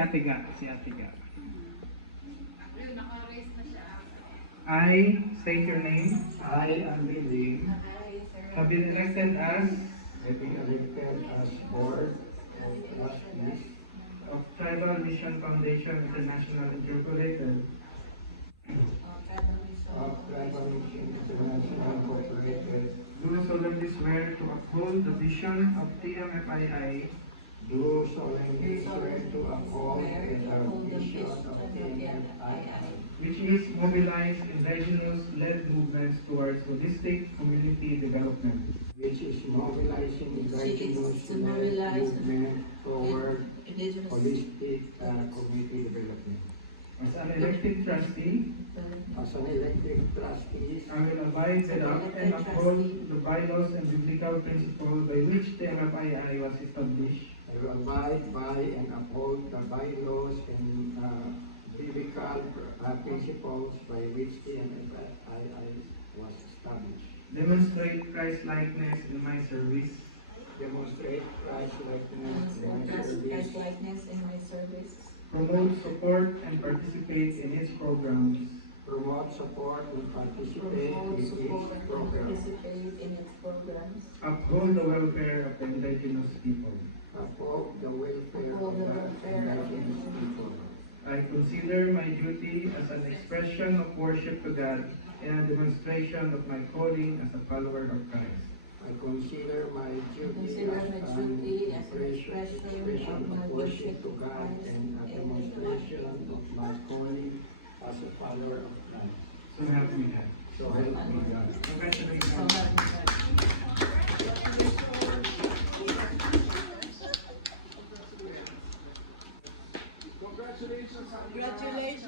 Ate Ga. Si Ate Ga. I state your name. I, Andre Lim, Have been elected as have been elected as board of trustees of Tribal Mission Foundation International Incorporated. of Tribal Mission International Incorporated, Do solemnly swear to uphold the vision of TMFII, do solemnly swear to uphold the vision of TMFII, which is mobilize indigenous-led movements towards holistic community development. which is mobilizing indigenous to mobilize movement toward indigenous holistic community development. As an elected trustee, As an elected trustee, I will abide by and uphold the bylaws and biblical principles by which TMFII was established, I will abide by and uphold the bylaws and biblical principles by which the TMFII was established. demonstrate Christ-likeness in my service, Demonstrate Christ-likeness in my service. Christ-likeness in my service. promote, support, and participate in its programs, Promote, support, and participate Promote, in support, its and program. participate in its programs. uphold the welfare of the indigenous people. Uphold the welfare of Uphold the the welfare of the indigenous people. I consider my duty as an expression of worship to God and a demonstration of my calling as a follower of Christ. I consider my duty Consider as my an duty as an expression of worship to God and a demonstration of my calling as a follower of Christ. So help me God. So help me God. Congratulations. Congratulations!